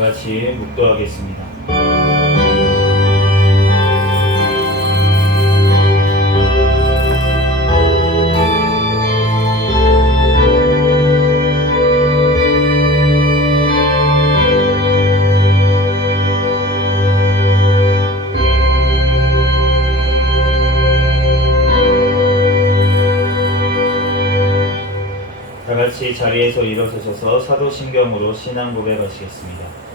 같이 묵도하겠습니다. 다 같이 자리에서 일어서셔서 사도신경으로 신앙 고백하시겠습니다.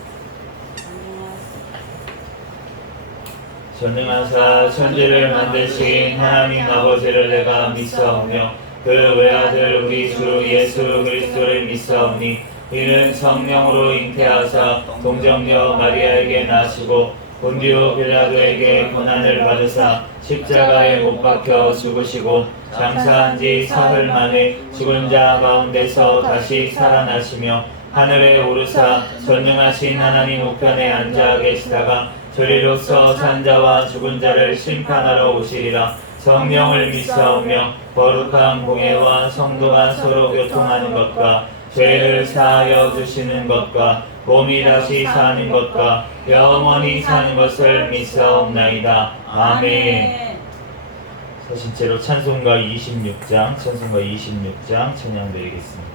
전능하사 천지를 만드신 하나님 아버지를 내가 믿사오며 그 외아들 우리 주 예수 그리스도를 믿사오니 이는 성령으로 잉태하사 동정녀 마리아에게 나시고 본디오 빌라도에게 고난을 받으사 십자가에 못 박혀 죽으시고 장사한 지 사흘 만에 죽은 자 가운데서 다시 살아나시며 하늘에 오르사 전능하신 하나님 우편에 앉아 계시다가 저리로서 산 자와 죽은 자를 심판하러 오시리라. 성령을 믿사오며 거룩한 공예와 성도가 서로 교통하는 것과 죄를 사하여 주시는 것과 몸이 다시 사는 것과 영원히 사는 것을 믿사옵나이다. 아멘. 서신체로 찬송가 26장 찬양 드리겠습니다.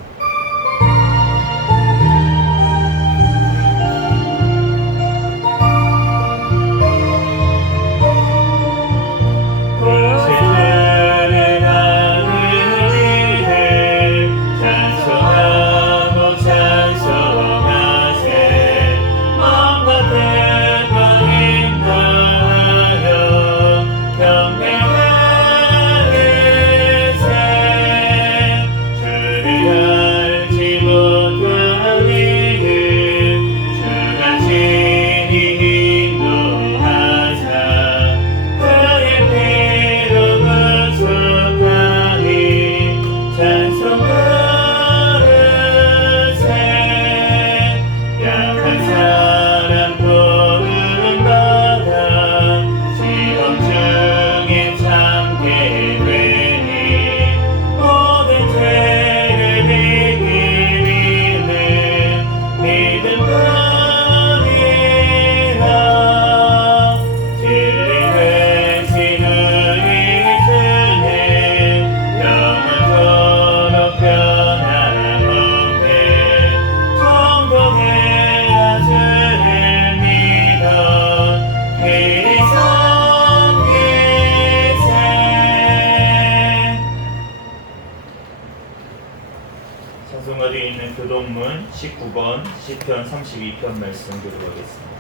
찬송가에 있는 교동문 19번 시편 32편 말씀 들어가겠습니다.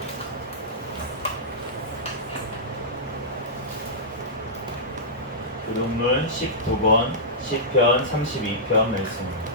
교동문 19번 시편 32편 말씀입니다.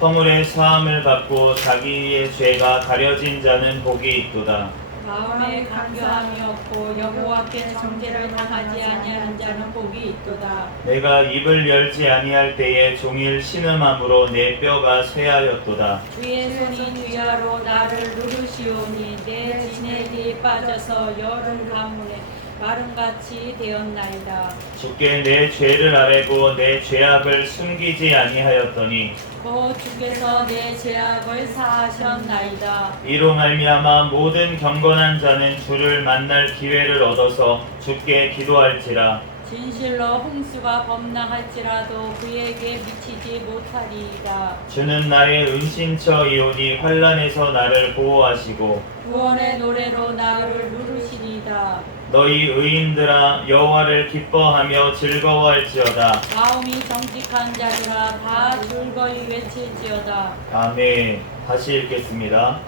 허물의 사함을 받고 자기의 죄가 가려진 자는 복이 있도다. 마음에 간교함이 없고 여호와께 정죄를 당하지 아니하는 자는 복이 있도다. 내가 입을 열지 아니할 때에 종일 신음함으로 내 뼈가 쇠하였도다. 주의 손이 위아로 나를 누르시오니 내 진액이 빠져서 여름 가문에 마름같이 되었나이다. 주께 내 죄를 아뢰고 내 죄악을 숨기지 아니하였더니 곧 주께서 내 죄악을 사하셨나이다. 이로 말미암아 모든 경건한 자는 주를 만날 기회를 얻어서 주께 기도할지라. 진실로 홍수가 범람할지라도 그에게 미치지 못하리이다. 주는 나의 은신처이오니 환난에서 나를 보호하시고 구원의 노래로 나를 누르시리이다. 너희 의인들아 여호와를 기뻐하며 즐거워할지어다. 마음이 정직한 자들아 다 즐거이 외칠지어다. 아멘. 다시 읽겠습니다.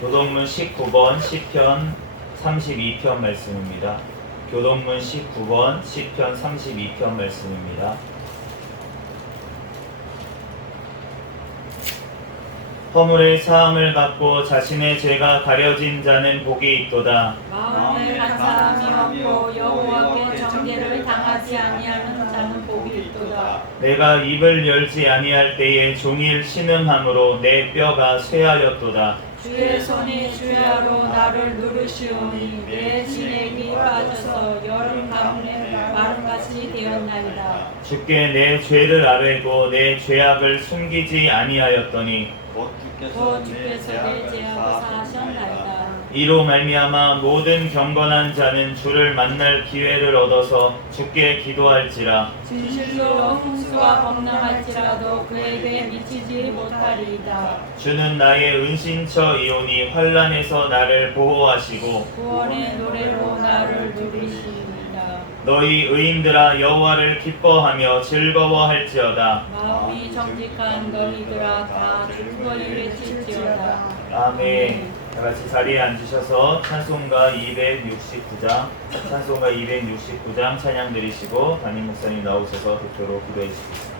교동문 19번 시편 32편 말씀입니다. 교동문 19번 시편 32편 말씀입니다. 허물의 사함을 받고 자신의 죄가 가려진 자는 복이 있도다. 마음에 간사함이 없고 여호와께 정죄를 당하지 아니하는 자는 복이 있도다. 내가 입을 열지 아니할 때에 종일 신음함으로 내 뼈가 쇠하였도다. 주의 손이 주야로 나를 누르시오니 내 진액이 빠져서 여름 가문의 마름같이 되었나이다. 주께 내 죄를 아뢰고 내 죄악을 숨기지 아니하였더니 곧 곧 주께서 내 죄악을 사하셨나이다. 이로 말미암아 모든 경건한 자는 주를 만날 기회를 얻어서 주께 기도할지라. 진실로 홍수가 범람할지라도 그에게 미치지 못하리이다. 주는 나의 은신처이오니 환난에서 나를 보호하시고 구원의 노래로 나를 누리시리이다. 너희 의인들아 여호와를 기뻐하며 즐거워할지어다. 마음이 정직한 너희들아 다 주권이 외칠지어다. 아멘. 다 같이 자리에 앉으셔서 찬송가 269장 찬양 드리시고 담임 목사님 나오셔서 대표로 기도해 주시겠습니다.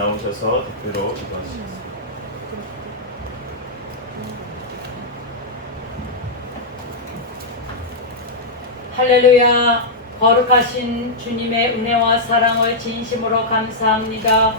나오셔서 대표로 기도하시겠습니다. 할렐루야. 거룩하신 주님의 은혜와 사랑을 진심으로 감사합니다.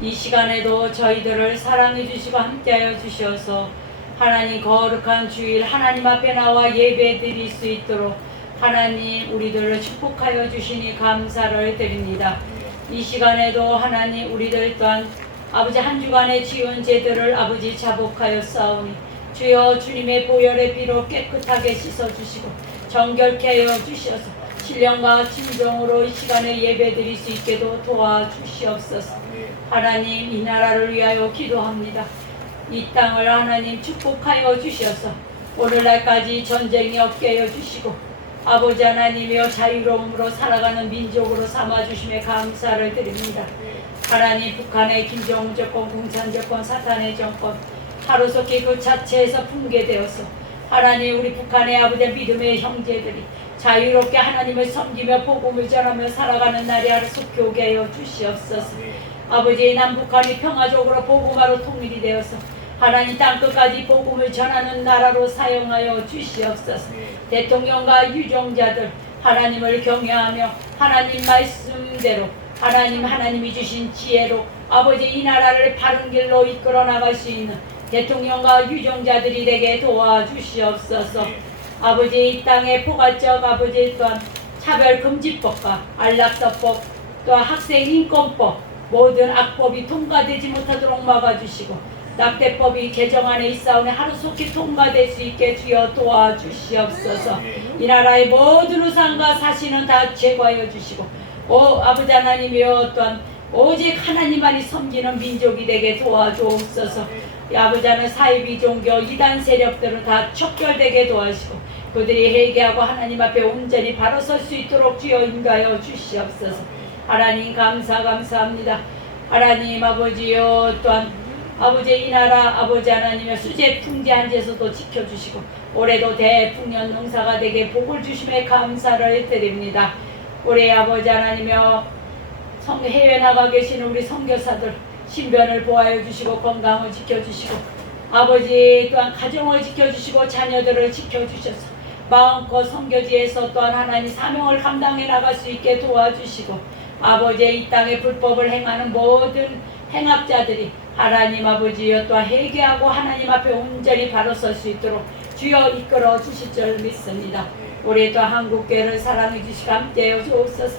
이 시간에도 저희들을 사랑해 주시고 함께하여 주셔서 하나님 거룩한 주일 하나님 앞에 나와 예배 드릴 수 있도록 하나님 우리들을 축복하여 주시니 감사를 드립니다. 이 시간에도 하나님 우리들 또한 아버지 한 주간의 지은 죄들을 아버지 자복하여 싸우니 주여 주님의 보혈의 피로 깨끗하게 씻어주시고 정결케 하여 주셔서 신령과 진정으로 이 시간에 예배 드릴 수 있게도 도와주시옵소서. 하나님 이 나라를 위하여 기도합니다. 이 땅을 하나님 축복하여 주셔서 오늘날까지 전쟁이 없게 하여 주시고 아버지 하나님이여 자유로움으로 살아가는 민족으로 삼아주심에 감사를 드립니다. 하나님 북한의 김정은 정권, 공산 정권, 사탄의 정권 하루속히 그 자체에서 붕괴되어서 하나님 우리 북한의 아버지 믿음의 형제들이 자유롭게 하나님을 섬기며 복음을 전하며 살아가는 날이 하루속히 오게 하여 주시옵소서. 아버지 남북한이 평화적으로 복음화로 통일이 되어서 하나님 땅끝까지 복음을 전하는 나라로 사용하여 주시옵소서. 대통령과 유종자들 하나님을 경외하며 하나님 말씀대로 하나님이 주신 지혜로 아버지 이 나라를 바른 길로 이끌어 나갈 수 있는 대통령과 유종자들이 되게 도와주시옵소서. 아버지 이 땅의 포괄적 아버지 또한 차별금지법과 안락사법 또한 학생인권법 모든 악법이 통과되지 못하도록 막아주시고 낙태법이 개정안에 있사오니 하루속히 통과될 수 있게 주여 도와주시옵소서. 이 나라의 모든 우상과 사신은 다 제거하여 주시고 아버지 하나님이여 또한 오직 하나님만이 섬기는 민족이 되게 도와주옵소서. 아버지 하나님 사이비 종교 이단 세력들은 다 척결되게 도와주시고 그들이 회개하고 하나님 앞에 온전히 바로 설 수 있도록 주여 인도하여 주시옵소서. 하나님 감사합니다. 하나님 아버지여 또한 아버지 이 나라 아버지 하나님의 수재 풍재 한지에서도 지켜주시고 올해도 대풍년 농사가 되게 복을 주심에 감사를 드립니다. 우리 아버지 하나님여 해외 나가 계시는 우리 선교사들 신변을 보호하여 주시고 건강을 지켜주시고 아버지 또한 가정을 지켜주시고 자녀들을 지켜주셔서 마음껏 선교지에서 또한 하나님 사명을 감당해 나갈 수 있게 도와주시고 아버지 이 땅에 불법을 행하는 모든 행악자들이 하나님 아버지여 또한 회개하고 하나님 앞에 온전히 바로 설 수 있도록 주여 이끌어 주실 줄 믿습니다. 우리 또 한국교회를 사랑해 주시고 함께해 주옵소서.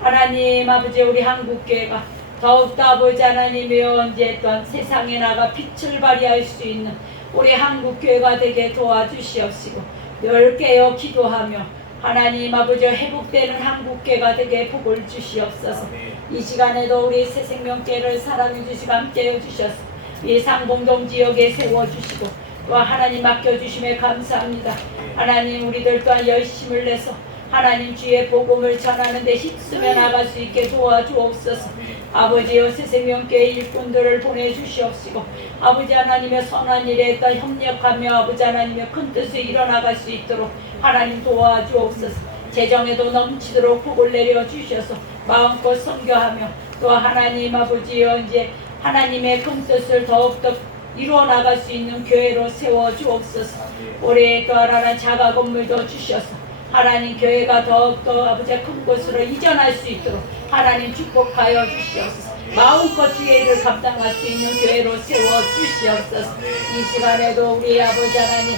하나님 아버지 우리 한국교회가 더욱더 아버지 하나님이여 이제 또한 세상에 나가 빛을 발휘할 수 있는 우리 한국교회가 되게 도와주시옵시고 늘 깨어 기도하며 하나님 아버지 회복되는 한국교회가 되게 복을 주시옵소서. 이 시간에도 우리 새생명교회를 사랑해 주시고 함께해 주셔서 이 상봉동 지역에 세워주시고 또 하나님 맡겨주심에 감사합니다. 하나님 우리들 또한 열심을 내서 하나님 주의 복음을 전하는 데 힘쓰며 나갈 수 있게 도와주옵소서. 아버지여 새생명교회 일꾼들을 보내주시옵시고 아버지 하나님의 선한 일에 또 협력하며 아버지 하나님의 큰 뜻을 이뤄나갈 수 있도록 하나님 도와주옵소서. 재정에도 넘치도록 복을 내려주셔서 마음껏 선교하며 또 하나님 아버지여 이제 하나님의 큰 뜻을 더욱더 이루어 나갈 수 있는 교회로 세워주옵소서. 올해 또 하나는 자가 건물도 주셔서 하나님 교회가 더욱더 아버지의 큰 곳으로 이전할 수 있도록 하나님 축복하여 주시옵소서. 마음껏 주의 일을 감당할 수 있는 교회로 세워주시옵소서. 이 시간에도 우리 아버지 하나님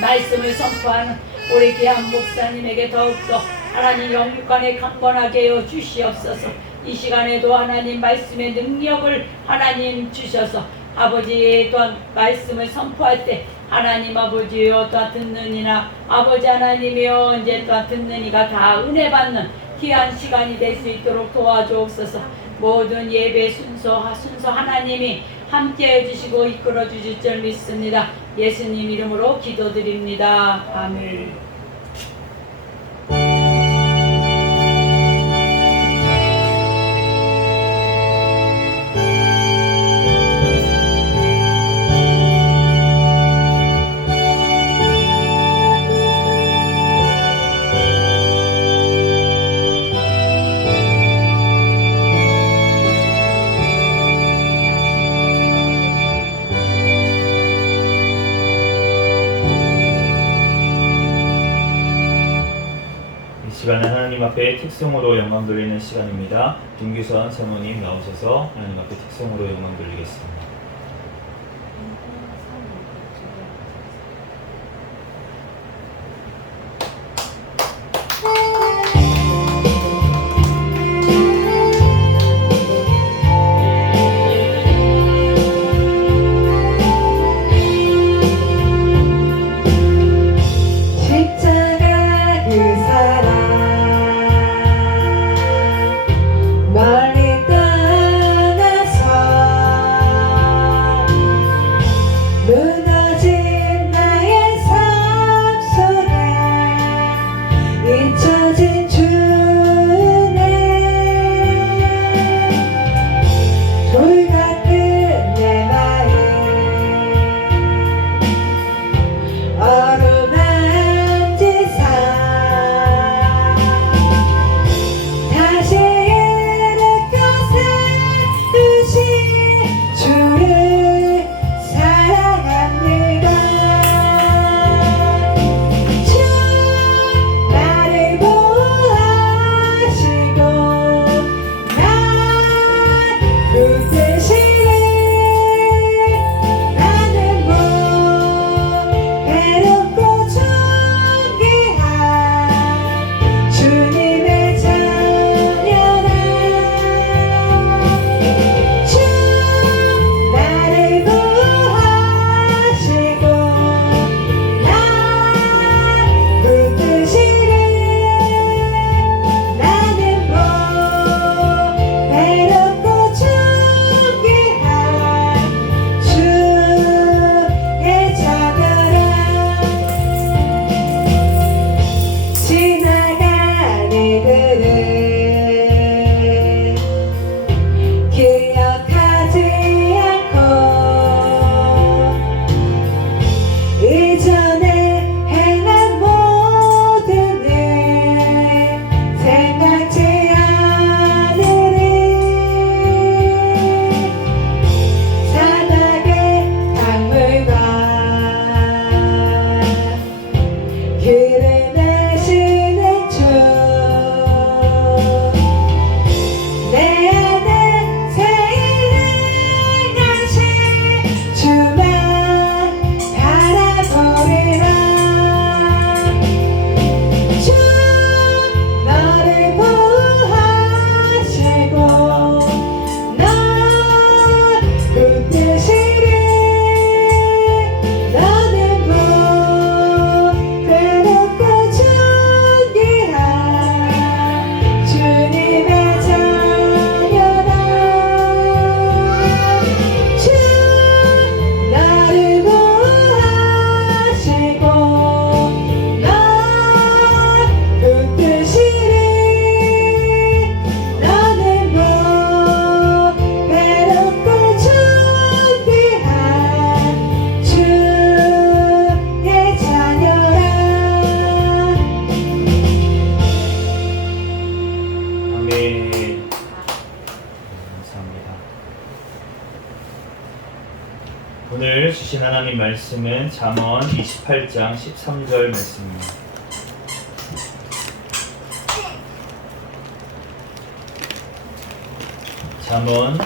말씀을 선포하는 우리 귀한 목사님에게 더욱더 하나님 영육간에 강건하게 해 주시옵소서. 이 시간에도 하나님 말씀의 능력을 하나님 주셔서 아버지 또한 말씀을 선포할 때 하나님 아버지여 또한 듣는 이나 아버지 하나님이여 이제 또한 듣는 이가 다 은혜 받는 귀한 시간이 될 수 있도록 도와주옵소서. 모든 예배 순서 하나님이 함께 해주시고 이끌어 주실 줄 믿습니다. 예수님 이름으로 기도드립니다. 아멘. 시간은 하나님 앞에 특성으로 영광 돌리는 시간입니다. 김규선 사모님 나오셔서 하나님 앞에 특성으로 영광 돌리겠습니다. 주신 하나님 말씀은 잠언 28장 13절 말씀입니다. 잠언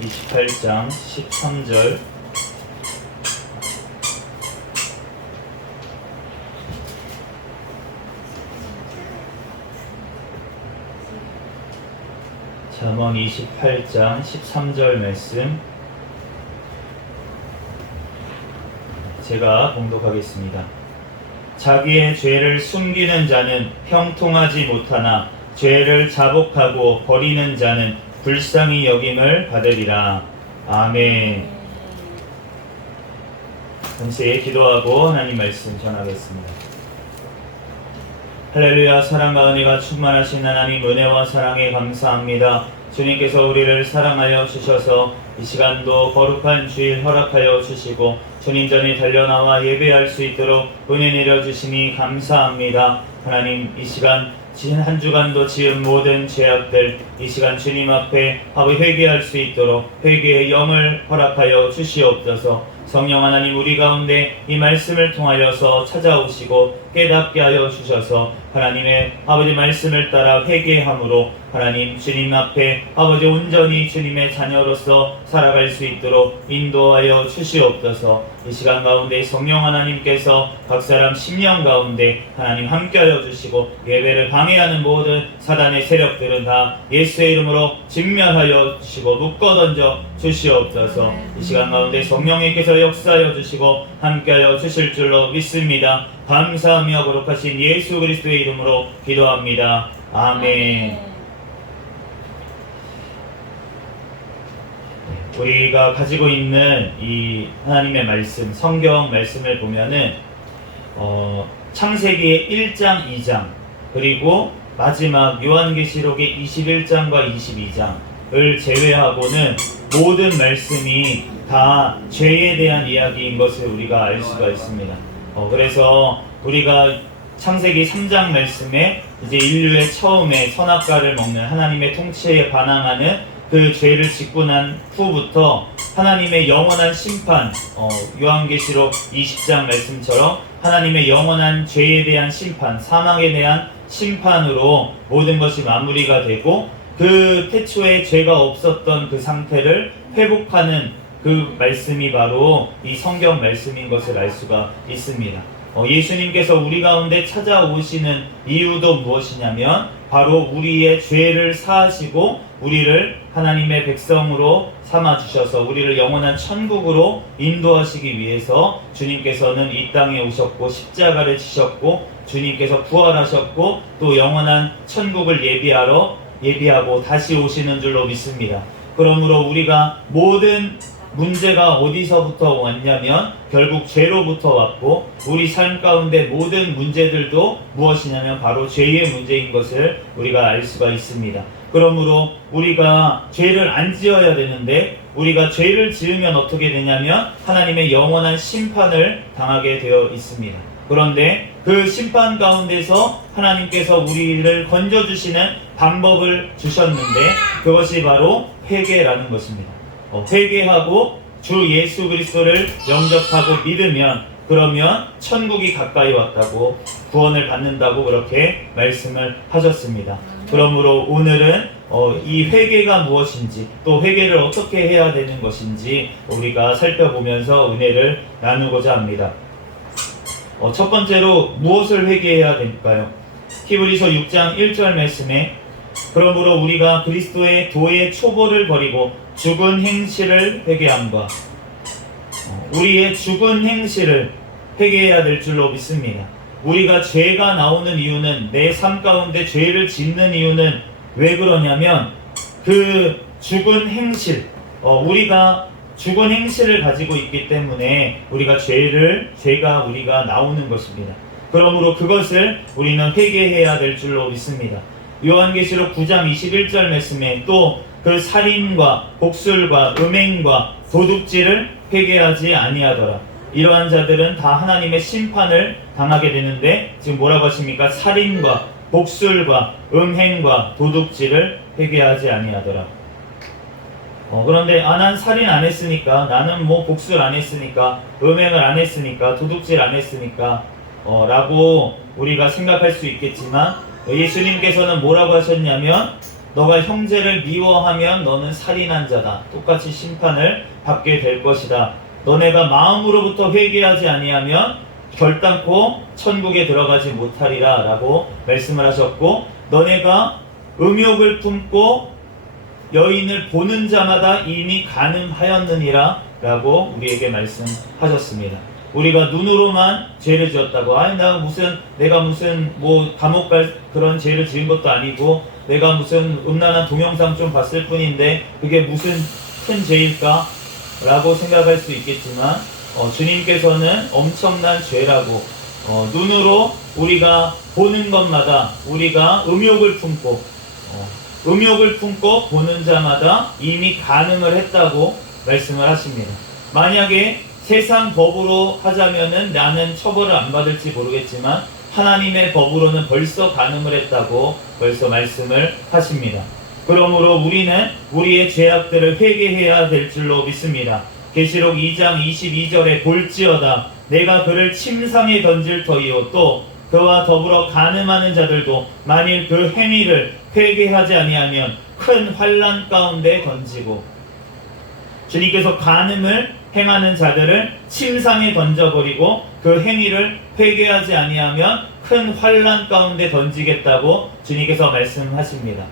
28장 13절. 잠언 28장 13절 말씀 제가 봉독하겠습니다. 자기의 죄를 숨기는 자는 형통하지 못하나 죄를 자복하고 버리는 자는 불쌍히 여김을 받으리라. 아멘. 동시에 기도하고 하나님 말씀 전하겠습니다. 할렐루야. 사랑과 은혜가 충만하신 하나님, 은혜와 사랑에 감사합니다. 주님께서 우리를 사랑하여 주셔서 이 시간도 거룩한 주일 허락하여 주시고 주님 전에 달려나와 예배할 수 있도록 은혜 내려주시니 감사합니다. 하나님, 이 시간 한 주간도 지은 모든 죄악들 이 시간 주님 앞에 회개할 수 있도록 회개의 영을 허락하여 주시옵소서. 성령 하나님, 우리 가운데 이 말씀을 통하여서 찾아오시고 깨닫게 하여 주셔서 하나님의 아버지 말씀을 따라 회개함으로 하나님 주님 앞에 아버지 온전히 주님의 자녀로서 살아갈 수 있도록 인도하여 주시옵소서. 이 시간 가운데 성령 하나님께서 각 사람 심령 가운데 하나님 함께하여 주시고 예배를 방해하는 모든 사단의 세력들은 다 예수의 이름으로 진멸하여 주시고 묶어던져 주시옵소서. 이 시간 가운데 성령님께서 역사하여 주시고 함께하여 주실 줄로 믿습니다. 감사하며 거룩하신 예수 그리스도의 이름으로 기도합니다. 아멘. 우리가 가지고 있는 이 하나님의 말씀, 성경 말씀을 보면은 창세기의 1장, 2장 그리고 마지막 요한계시록의 21장과 22장을 제외하고는 모든 말씀이 다 죄에 대한 이야기인 것을 우리가 알 수가 있습니다. 그래서 우리가 창세기 3장 말씀에 이제 인류의 처음에 선악과를 먹는 하나님의 통치에 반항하는 그 죄를 짓고 난 후부터 하나님의 영원한 심판, 요한계시록 20장 말씀처럼 하나님의 영원한 죄에 대한 심판, 사망에 대한 심판으로 모든 것이 마무리가 되고 그 태초에 죄가 없었던 그 상태를 회복하는 그 말씀이 바로 이 성경 말씀인 것을 알 수가 있습니다. 예수님께서 우리 가운데 찾아오시는 이유도 무엇이냐면 바로 우리의 죄를 사하시고 우리를 하나님의 백성으로 삼아주셔서 우리를 영원한 천국으로 인도하시기 위해서 주님께서는 이 땅에 오셨고 십자가를 지셨고 주님께서 부활하셨고 또 영원한 천국을 예비하고 다시 오시는 줄로 믿습니다. 그러므로 우리가 모든 문제가 어디서부터 왔냐면 결국 죄로부터 왔고 우리 삶 가운데 모든 문제들도 무엇이냐면 바로 죄의 문제인 것을 우리가 알 수가 있습니다. 그러므로 우리가 죄를 안 지어야 되는데 우리가 죄를 지으면 어떻게 되냐면 하나님의 영원한 심판을 당하게 되어 있습니다. 그런데 그 심판 가운데서 하나님께서 우리를 건져주시는 방법을 주셨는데 그것이 바로 회개라는 것입니다. 회개하고 주 예수 그리스도를 영접하고 믿으면 그러면 천국이 가까이 왔다고 구원을 받는다고 그렇게 말씀을 하셨습니다. 그러므로 오늘은 이 회개가 무엇인지 또 회개를 어떻게 해야 되는 것인지 우리가 살펴보면서 은혜를 나누고자 합니다. 첫 번째로 무엇을 회개해야 될까요? 히브리서 6장 1절 말씀에 그러므로 우리가 그리스도의 도의 초보를 버리고 죽은 행실을 회개함과 우리의 죽은 행실을 회개해야 될 줄로 믿습니다. 우리가 죄가 나오는 이유는 내 삶 가운데 죄를 짓는 이유는 왜 그러냐면 그 죽은 행실 우리가 죽은 행실을 가지고 있기 때문에 죄가 우리가 나오는 것입니다. 그러므로 그것을 우리는 회개해야 될 줄로 믿습니다. 요한계시록 9장 21절 말씀에 또 그 살인과 복술과 음행과 도둑질을 회개하지 아니하더라. 이러한 자들은 다 하나님의 심판을 당하게 되는데 지금 뭐라고 하십니까? 살인과 복술과 음행과 도둑질을 회개하지 아니하더라. 그런데 난 살인 안 했으니까, 나는 뭐 복수를 안 했으니까, 음행을 안 했으니까, 도둑질 안 했으니까 라고 우리가 생각할 수 있겠지만, 예수님께서는 뭐라고 하셨냐면, 너가 형제를 미워하면 너는 살인한 자다. 똑같이 심판을 받게 될 것이다. 너네가 마음으로부터 회개하지 아니하면 결단코 천국에 들어가지 못하리라 라고 말씀을 하셨고, 너네가 음욕을 품고 여인을 보는 자마다 이미 간음하였느니라 라고 우리에게 말씀하셨습니다. 우리가 눈으로만 죄를 지었다고, 내가 무슨 뭐 감옥 갈 그런 죄를 지은 것도 아니고, 내가 무슨 음란한 동영상 좀 봤을 뿐인데 그게 무슨 큰 죄일까? 라고 생각할 수 있겠지만, 주님께서는 엄청난 죄라고, 눈으로 우리가 보는 것마다 우리가 음욕을 품고 보는 자마다 이미 간음을 했다고 말씀을 하십니다. 만약에 세상 법으로 하자면은 나는 처벌을 안 받을지 모르겠지만, 하나님의 법으로는 벌써 간음을 했다고 벌써 말씀을 하십니다. 그러므로 우리는 우리의 죄악들을 회개해야 될 줄로 믿습니다. 계시록 2장 22절에 볼지어다 내가 그를 침상에 던질 터이요 또 그와 더불어 간음하는 자들도 만일 그 행위를 회개하지 아니하면 큰 환난 가운데 던지고, 주님께서 간음을 행하는 자들을 침상에 던져버리고 그 행위를 회개하지 아니하면 큰 환난 가운데 던지겠다고 주님께서 말씀하십니다.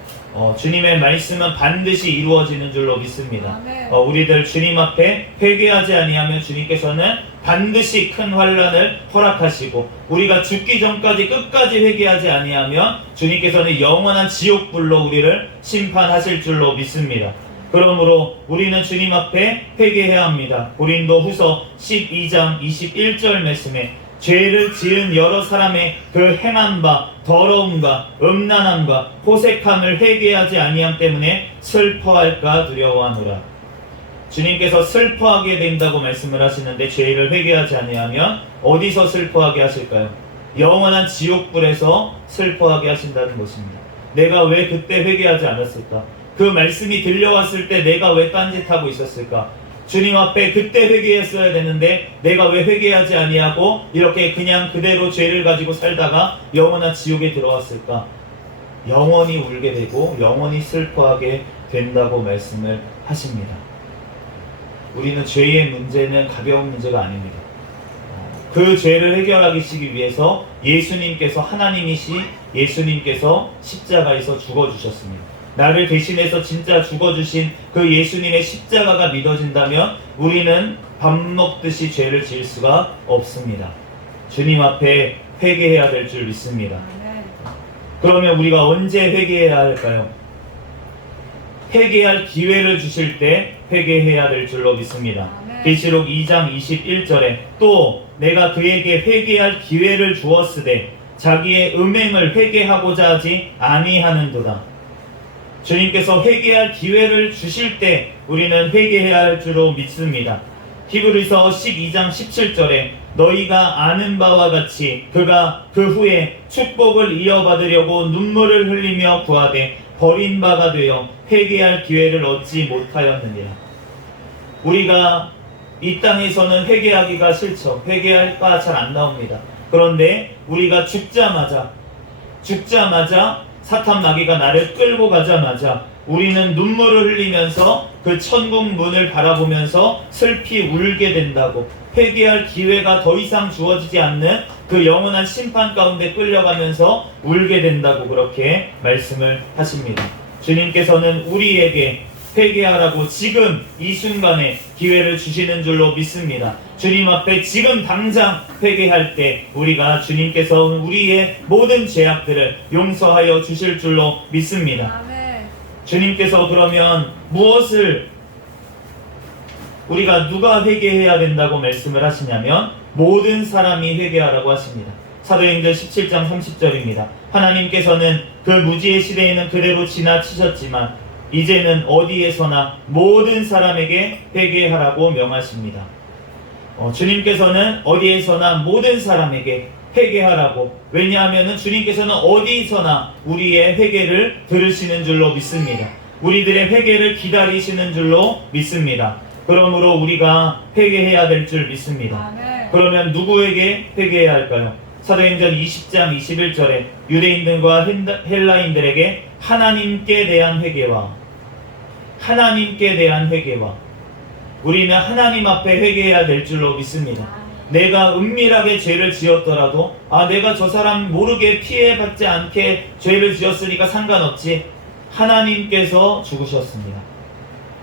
주님의 말씀은 반드시 이루어지는 줄로 믿습니다. 우리들 주님 앞에 회개하지 아니하면 주님께서는 반드시 큰 환난을 허락하시고, 우리가 죽기 전까지 끝까지 회개하지 아니하면 주님께서는 영원한 지옥불로 우리를 심판하실 줄로 믿습니다. 그러므로 우리는 주님 앞에 회개해야 합니다. 고린도 후서 12장 21절 말씀에 죄를 지은 여러 사람의 그 행한 바 더러움과 음란함과 호색함을 회개하지 아니함 때문에 슬퍼할까 두려워하노라. 주님께서 슬퍼하게 된다고 말씀을 하시는데, 죄를 회개하지 아니하면 어디서 슬퍼하게 하실까요? 영원한 지옥불에서 슬퍼하게 하신다는 것입니다. 내가 왜 그때 회개하지 않았을까? 그 말씀이 들려왔을 때 내가 왜 딴짓하고 있었을까? 주님 앞에 그때 회개했어야 되는데 내가 왜 회개하지 아니하고 이렇게 그냥 그대로 죄를 가지고 살다가 영원한 지옥에 들어왔을까? 영원히 울게 되고 영원히 슬퍼하게 된다고 말씀을 하십니다. 우리는 죄의 문제는 가벼운 문제가 아닙니다. 그 죄를 해결하기 위해서 예수님께서, 예수님께서 십자가에서 죽어주셨습니다. 나를 대신해서 진짜 죽어주신 그 예수님의 십자가가 믿어진다면 우리는 밥 먹듯이 죄를 지을 수가 없습니다. 주님 앞에 회개해야 될 줄 믿습니다. 그러면 우리가 언제 회개해야 할까요? 회개할 기회를 주실 때 회개해야 될 줄로 믿습니다. 계시록 2장 21절에 또 내가 그에게 회개할 기회를 주었으되 자기의 음행을 회개하고자 하지 아니하는도다. 주님께서 회개할 기회를 주실 때 우리는 회개해야 할 줄로 믿습니다. 히브리서 12장 17절에 너희가 아는 바와 같이 그가 그 후에 축복을 이어받으려고 눈물을 흘리며 구하되 버린 바가 되어 회개할 기회를 얻지 못하였느니라. 우리가 이 땅에서는 회개하기가 싫죠. 회개할 바 잘 안 나옵니다. 그런데 우리가 죽자마자 사탄 마귀가 나를 끌고 가자마자 우리는 눈물을 흘리면서 그 천국 문을 바라보면서 슬피 울게 된다고, 회개할 기회가 더 이상 주어지지 않는 그 영원한 심판 가운데 끌려가면서 울게 된다고 그렇게 말씀을 하십니다. 주님께서는 우리에게 회개하라고 지금 이 순간에 기회를 주시는 줄로 믿습니다. 주님 앞에 지금 당장 회개할 때 우리가 주님께서 우리의 모든 죄악들을 용서하여 주실 줄로 믿습니다. 아멘. 주님께서 그러면 무엇을 우리가 누가 회개해야 된다고 말씀을 하시냐면 모든 사람이 회개하라고 하십니다. 사도행전 17장 30절입니다. 하나님께서는 그 무지의 시대에는 그대로 지나치셨지만 이제는 어디에서나 모든 사람에게 회개하라고 명하십니다. 주님께서는 어디에서나 모든 사람에게 회개하라고, 왜냐하면 주님께서는 어디서나 우리의 회개를 들으시는 줄로 믿습니다. 우리들의 회개를 기다리시는 줄로 믿습니다. 그러므로 우리가 회개해야 될 줄 믿습니다. 그러면 누구에게 회개해야 할까요? 사도행전 20장 21절에 유대인들과 헬라인들에게 하나님께 대한 회개와 우리는 하나님 앞에 회개해야 될 줄로 믿습니다. 내가 은밀하게 죄를 지었더라도 내가 저 사람 모르게 피해받지 않게 죄를 지었으니까 상관없지. 하나님께서 죽으셨습니다.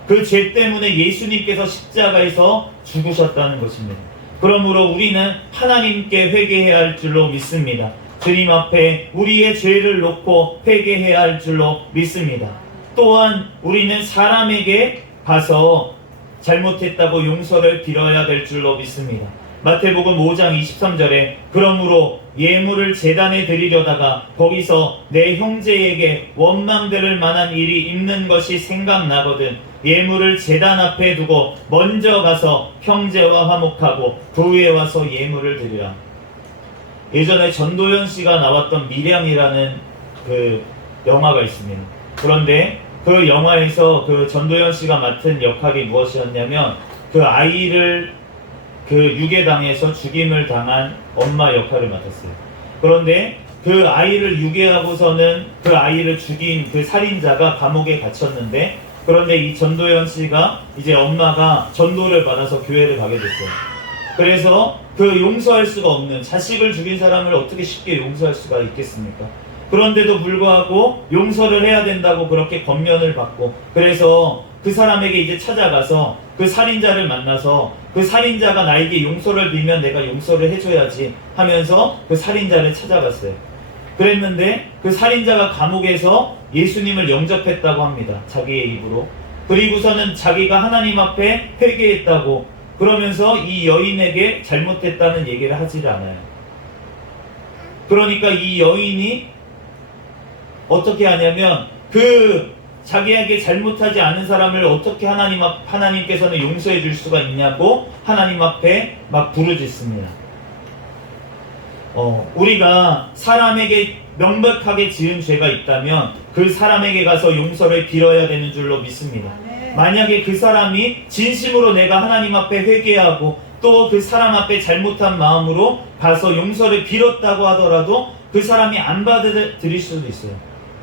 그 죄 때문에 예수님께서 십자가에서 죽으셨다는 것입니다. 그러므로 우리는 하나님께 회개해야 할 줄로 믿습니다. 주님 앞에 우리의 죄를 놓고 회개해야 할 줄로 믿습니다. 또한 우리는 사람에게 가서 잘못했다고 용서를 빌어야 될 줄로 믿습니다. 마태복음 5장 23절에 그러므로 예물을 제단에 드리려다가 거기서 내 형제에게 원망될 만한 일이 있는 것이 생각나거든 예물을 제단 앞에 두고 먼저 가서 형제와 화목하고 그 후에 와서 예물을 드리라. 예전에 전도연 씨가 나왔던 밀양이라는 그 영화가 있습니다. 그런데 그 영화에서 그 전도연 씨가 맡은 역할이 무엇이었냐면 그 아이를 그 유괴당해서 죽임을 당한 엄마 역할을 맡았어요. 그런데 그 아이를 유괴하고서는 그 아이를 죽인 그 살인자가 감옥에 갇혔는데 그런데 이 전도연 씨가 이제 엄마가 전도를 받아서 교회를 가게 됐어요. 그래서 그 용서할 수가 없는 자식을 죽인 사람을 어떻게 쉽게 용서할 수가 있겠습니까? 그런데도 불구하고 용서를 해야 된다고 그렇게 권면을 받고 그래서 그 사람에게 이제 찾아가서 그 살인자를 만나서 그 살인자가 나에게 용서를 빌면 내가 용서를 해줘야지 하면서 그 살인자를 찾아갔어요. 그랬는데 그 살인자가 감옥에서 예수님을 영접했다고 합니다. 자기의 입으로. 그리고서는 자기가 하나님 앞에 회개했다고 그러면서 이 여인에게 잘못했다는 얘기를 하지를 않아요. 그러니까 이 여인이 어떻게 하냐면 그 자기에게 잘못하지 않은 사람을 어떻게 하나님께서는 용서해 줄 수가 있냐고 하나님 앞에 막 부르짖습니다. 우리가 사람에게 명백하게 지은 죄가 있다면 그 사람에게 가서 용서를 빌어야 되는 줄로 믿습니다. 만약에 그 사람이 진심으로 내가 하나님 앞에 회개하고 또 그 사람 앞에 잘못한 마음으로 가서 용서를 빌었다고 하더라도 그 사람이 안 받아들일 수도 있어요.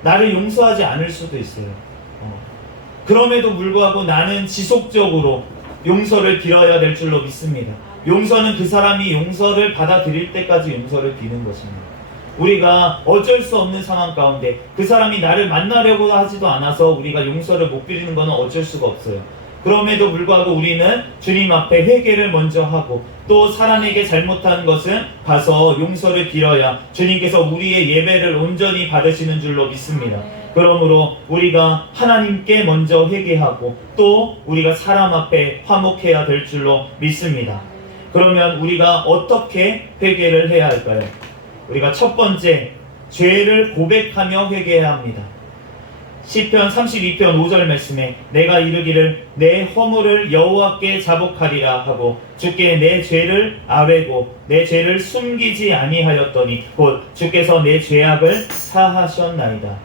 나를 용서하지 않을 수도 있어요. 그럼에도 불구하고 나는 지속적으로 용서를 빌어야 될 줄로 믿습니다. 용서는 그 사람이 용서를 받아들일 때까지 용서를 비는 것입니다. 우리가 어쩔 수 없는 상황 가운데 그 사람이 나를 만나려고 하지도 않아서 우리가 용서를 못 빌리는 것은 어쩔 수가 없어요. 그럼에도 불구하고 우리는 주님 앞에 회개를 먼저 하고 또 사람에게 잘못한 것은 가서 용서를 빌어야 주님께서 우리의 예배를 온전히 받으시는 줄로 믿습니다. 그러므로 우리가 하나님께 먼저 회개하고 또 우리가 사람 앞에 화목해야 될 줄로 믿습니다. 그러면 우리가 어떻게 회개를 해야 할까요? 우리가 첫 번째, 죄를 고백하며 회개해야 합니다. 시편 32편 5절 말씀에 내가 이르기를 내 허물을 여호와께 자복하리라 하고 주께 내 죄를 아뢰고 내 죄를 숨기지 아니하였더니 곧 주께서 내 죄악을 사하셨나이다.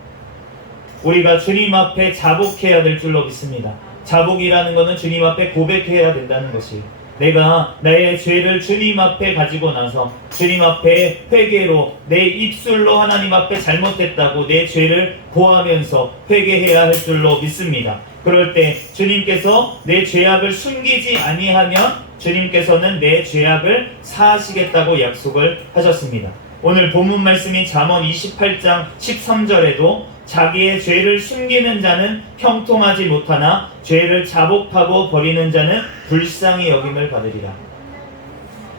우리가 주님 앞에 자복해야 될 줄로 믿습니다. 자복이라는 것은 주님 앞에 고백해야 된다는 것이에요. 내가 나의 죄를 주님 앞에 가지고 나서 주님 앞에 회개로 내 입술로 하나님 앞에 잘못했다고 내 죄를 고하면서 회개해야 할 줄로 믿습니다. 그럴 때 주님께서 내 죄악을 숨기지 아니하면 주님께서는 내 죄악을 사하시겠다고 약속을 하셨습니다. 오늘 본문 말씀인 잠언 28장 13절에도 자기의 죄를 숨기는 자는 형통하지 못하나 죄를 자복하고 버리는 자는 불쌍히 여김을 받으리라.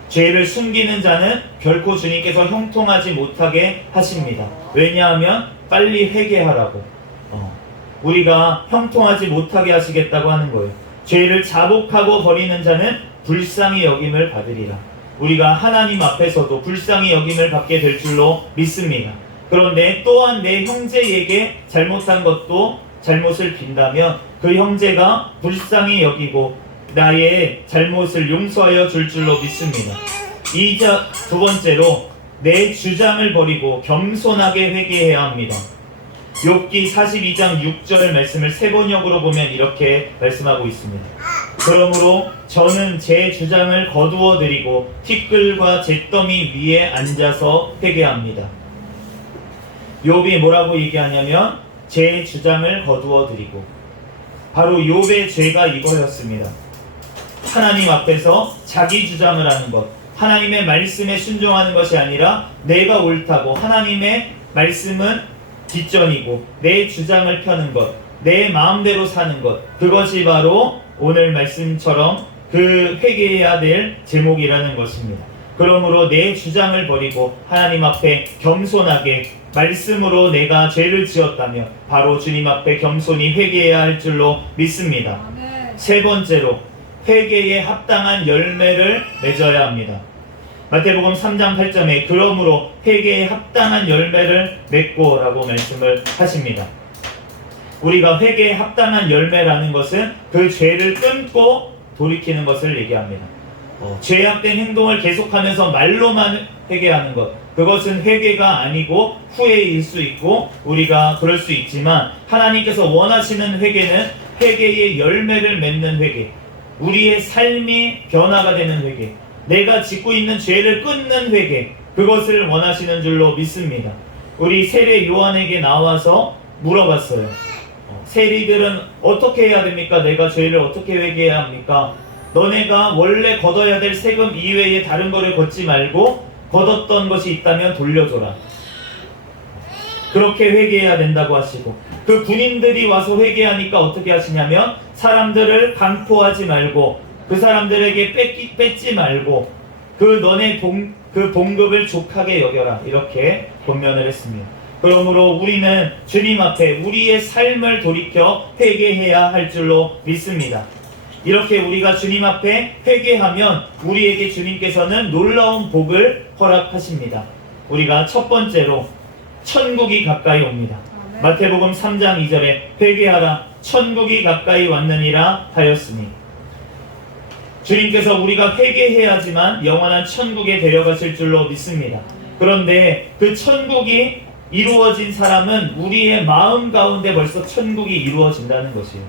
죄를 숨기는 자는 결코 주님께서 형통하지 못하게 하십니다. 왜냐하면 빨리 회개하라고 우리가 형통하지 못하게 하시겠다고 하는 거예요. 죄를 자복하고 버리는 자는 불쌍히 여김을 받으리라. 우리가 하나님 앞에서도 불쌍히 여김을 받게 될 줄로 믿습니다. 그런데 또한 내 형제에게 잘못한 것도 잘못을 빈다면 그 형제가 불쌍히 여기고 나의 잘못을 용서하여 줄 줄로 믿습니다. 두 번째로 내 주장을 버리고 겸손하게 회개해야 합니다. 욥기 42장 6절 말씀을 세번역으로 보면 이렇게 말씀하고 있습니다. 그러므로 저는 제 주장을 거두어 드리고 티끌과 잿더미 위에 앉아서 회개합니다. 욥이 뭐라고 얘기하냐면 제 주장을 거두어 드리고, 바로 욥의 죄가 이거였습니다. 하나님 앞에서 자기 주장을 하는 것, 하나님의 말씀에 순종하는 것이 아니라 내가 옳다고, 하나님의 말씀은 뒷전이고 내 주장을 펴는 것, 내 마음대로 사는 것, 그것이 바로 오늘 말씀처럼 그 회개해야 될 제목이라는 것입니다. 그러므로 내 주장을 버리고 하나님 앞에 겸손하게 말씀으로 내가 죄를 지었다며 바로 주님 앞에 겸손히 회개해야 할 줄로 믿습니다. 세 번째로, 회개에 합당한 열매를 맺어야 합니다. 마태복음 3장 8절에 그러므로 회개에 합당한 열매를 맺고 라고 말씀을 하십니다. 우리가 회개에 합당한 열매라는 것은 그 죄를 끊고 돌이키는 것을 얘기합니다. 죄악된 행동을 계속하면서 말로만 회개하는 것, 그것은 회개가 아니고 후회일 수 있고 우리가 그럴 수 있지만, 하나님께서 원하시는 회개는 회개의 열매를 맺는 회개, 우리의 삶이 변화가 되는 회개, 내가 짓고 있는 죄를 끊는 회개, 그것을 원하시는 줄로 믿습니다. 우리 세례 요한에게 나와서 물어봤어요. 세리들은 어떻게 해야 됩니까? 내가 죄를 어떻게 회개해야 합니까? 너네가 원래 걷어야 될 세금 이외에 다른 거를 걷지 말고 걷었던 것이 있다면 돌려줘라. 그렇게 회개해야 된다고 하시고, 그 군인들이 와서 회개하니까 어떻게 하시냐면 사람들을 강포하지 말고 그 사람들에게 뺏지 말고 너네 그 봉급을 족하게 여겨라, 이렇게 권면을 했습니다. 그러므로 우리는 주님 앞에 우리의 삶을 돌이켜 회개해야 할 줄로 믿습니다. 이렇게 우리가 주님 앞에 회개하면 우리에게 주님께서는 놀라운 복을 허락하십니다. 우리가 첫 번째로 천국이 가까이 옵니다. 마태복음 3장 2절에 회개하라 천국이 가까이 왔느니라 하였으니, 주님께서 우리가 회개해야지만 영원한 천국에 데려가실 줄로 믿습니다. 그런데 그 천국이 이루어진 사람은 우리의 마음 가운데 벌써 천국이 이루어진다는 것이에요.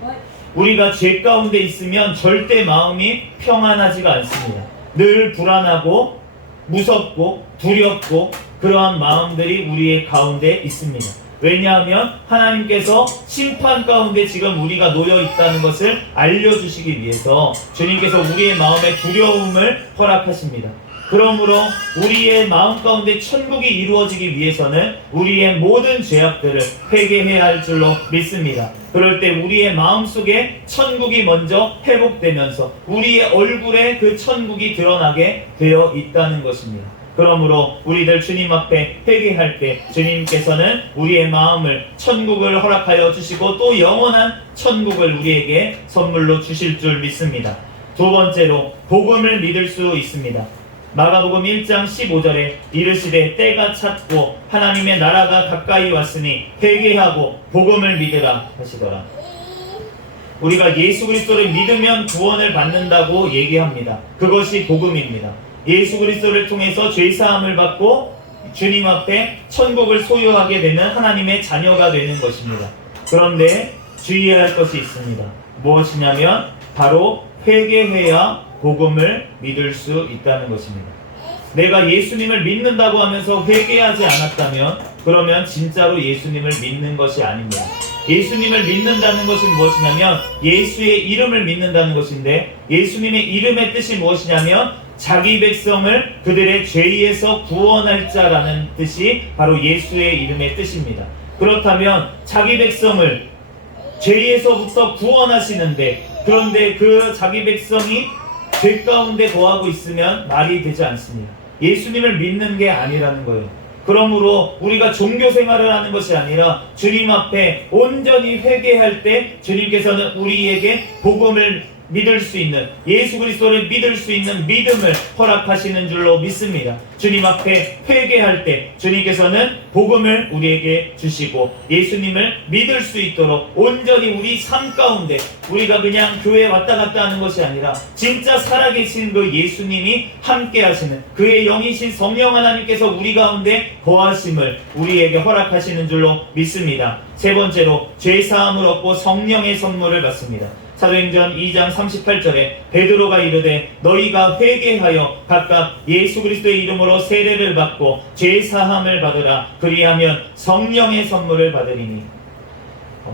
우리가 죄 가운데 있으면 절대 마음이 평안하지가 않습니다. 늘 불안하고 무섭고 두렵고 그러한 마음들이 우리의 가운데 있습니다. 왜냐하면 하나님께서 심판 가운데 지금 우리가 놓여 있다는 것을 알려주시기 위해서 주님께서 우리의 마음에 두려움을 허락하십니다. 그러므로 우리의 마음 가운데 천국이 이루어지기 위해서는 우리의 모든 죄악들을 회개해야 할 줄로 믿습니다. 그럴 때 우리의 마음속에 천국이 먼저 회복되면서 우리의 얼굴에 그 천국이 드러나게 되어 있다는 것입니다. 그러므로 우리들 주님 앞에 회개할 때 주님께서는 우리의 마음을 천국을 허락하여 주시고 또 영원한 천국을 우리에게 선물로 주실 줄 믿습니다. 두 번째로 복음을 믿을 수 있습니다. 마가복음 1장 15절에 이르시되 때가 찼고 하나님의 나라가 가까이 왔으니 회개하고 복음을 믿으라 하시더라. 우리가 예수 그리스도를 믿으면 구원을 받는다고 얘기합니다. 그것이 복음입니다. 예수 그리스도를 통해서 죄사함을 받고 주님 앞에 천국을 소유하게 되는 하나님의 자녀가 되는 것입니다. 그런데 주의해야 할 것이 있습니다. 무엇이냐면 바로 회개해야 복음을 믿을 수 있다는 것입니다. 내가 예수님을 믿는다고 하면서 회개하지 않았다면 그러면 진짜로 예수님을 믿는 것이 아닙니다. 예수님을 믿는다는 것이 무엇이냐면 예수의 이름을 믿는다는 것인데, 예수님의 이름의 뜻이 무엇이냐면 자기 백성을 그들의 죄에서 구원할 자라는 뜻이 바로 예수의 이름의 뜻입니다. 그렇다면 자기 백성을 죄에서부터 구원하시는데, 그런데 그 자기 백성이 죄 가운데 거하고 있으면 말이 되지 않습니다. 예수님을 믿는 게 아니라는 거예요. 그러므로 우리가 종교 생활을 하는 것이 아니라 주님 앞에 온전히 회개할 때 주님께서는 우리에게 복음을 믿을 수 있는, 예수 그리스도를 믿을 수 있는 믿음을 허락하시는 줄로 믿습니다. 주님 앞에 회개할 때 주님께서는 복음을 우리에게 주시고 예수님을 믿을 수 있도록 온전히 우리 삶 가운데, 우리가 그냥 교회에 왔다 갔다 하는 것이 아니라 진짜 살아계신 그 예수님이 함께 하시는, 그의 영이신 성령 하나님께서 우리 가운데 거하심을 우리에게 허락하시는 줄로 믿습니다. 세 번째로 죄사함을 얻고 성령의 선물을 받습니다. 사도행전 2장 38절에 베드로가 이르되 너희가 회개하여 각각 예수 그리스도의 이름으로 세례를 받고 죄사함을 받으라. 그리하면 성령의 선물을 받으리니.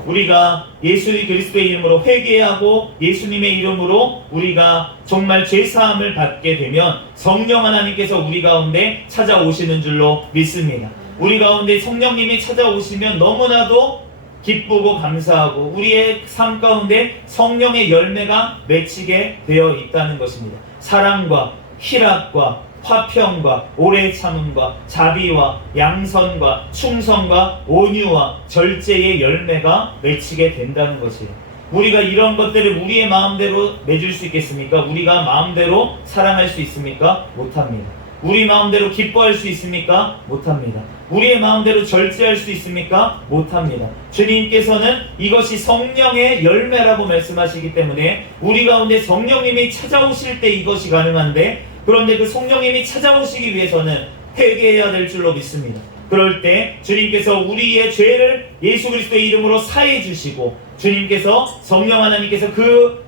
우리가 예수 그리스도의 이름으로 회개하고 예수님의 이름으로 우리가 정말 죄사함을 받게 되면 성령 하나님께서 우리 가운데 찾아오시는 줄로 믿습니다. 우리 가운데 성령님이 찾아오시면 너무나도 기쁘고 감사하고 우리의 삶 가운데 성령의 열매가 맺히게 되어 있다는 것입니다. 사랑과 희락과 화평과 오래 참음과 자비와 양선과 충성과 온유와 절제의 열매가 맺히게 된다는 것이에요. 우리가 이런 것들을 우리의 마음대로 맺을 수 있겠습니까? 우리가 마음대로 사랑할 수 있습니까? 못합니다. 우리 마음대로 기뻐할 수 있습니까? 못합니다. 우리의 마음대로 절제할 수 있습니까? 못합니다. 주님께서는 이것이 성령의 열매라고 말씀하시기 때문에 우리 가운데 성령님이 찾아오실 때 이것이 가능한데, 그런데 그 성령님이 찾아오시기 위해서는 회개해야 될 줄로 믿습니다. 그럴 때 주님께서 우리의 죄를 예수 그리스도의 이름으로 사해 주시고 주님께서, 성령 하나님께서 그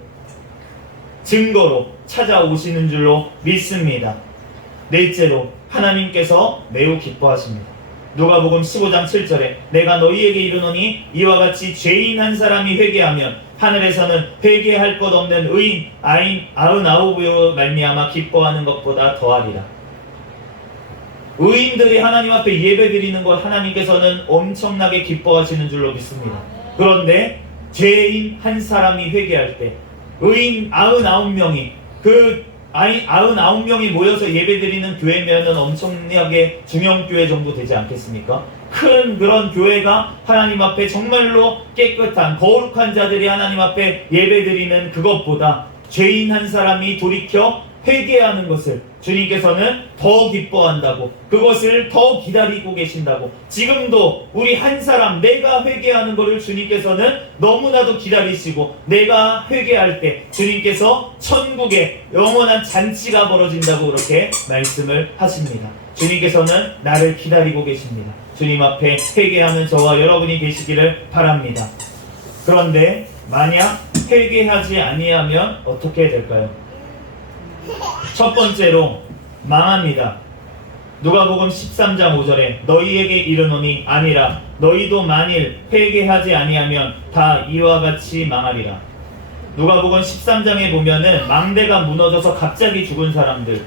증거로 찾아오시는 줄로 믿습니다. 넷째로 하나님께서 매우 기뻐하십니다. 누가복음 15장 7절에 내가 너희에게 이르노니 이와 같이 죄인 한 사람이 회개하면 하늘에서는 회개할 것 없는 의인 99으로 말미암아 기뻐하는 것보다 더하리라. 의인들이 하나님 앞에 예배드리는 것 하나님께서는 엄청나게 기뻐하시는 줄로 믿습니다. 그런데 죄인 한 사람이 회개할 때 의인 99명이, 그 99명이 모여서 예배드리는 교회면은 엄청나게 중형교회 정도 되지 않겠습니까? 큰 그런 교회가 하나님 앞에 정말로 깨끗한 거룩한 자들이 하나님 앞에 예배드리는 그것보다 죄인 한 사람이 돌이켜 회개하는 것을 주님께서는 더 기뻐한다고, 그것을 더 기다리고 계신다고, 지금도 우리 한 사람 내가 회개하는 것을 주님께서는 너무나도 기다리시고, 내가 회개할 때 주님께서 천국에 영원한 잔치가 벌어진다고 그렇게 말씀을 하십니다. 주님께서는 나를 기다리고 계십니다. 주님 앞에 회개하는 저와 여러분이 되시기를 바랍니다. 그런데 만약 회개하지 아니하면 어떻게 될까요? 첫 번째로 망합니다. 누가복음 13장 5절에 너희에게 이르노니 아니라 너희도 만일 회개하지 아니하면 다 이와 같이 망하리라. 누가복음 13장에 보면은 망대가 무너져서 갑자기 죽은 사람들,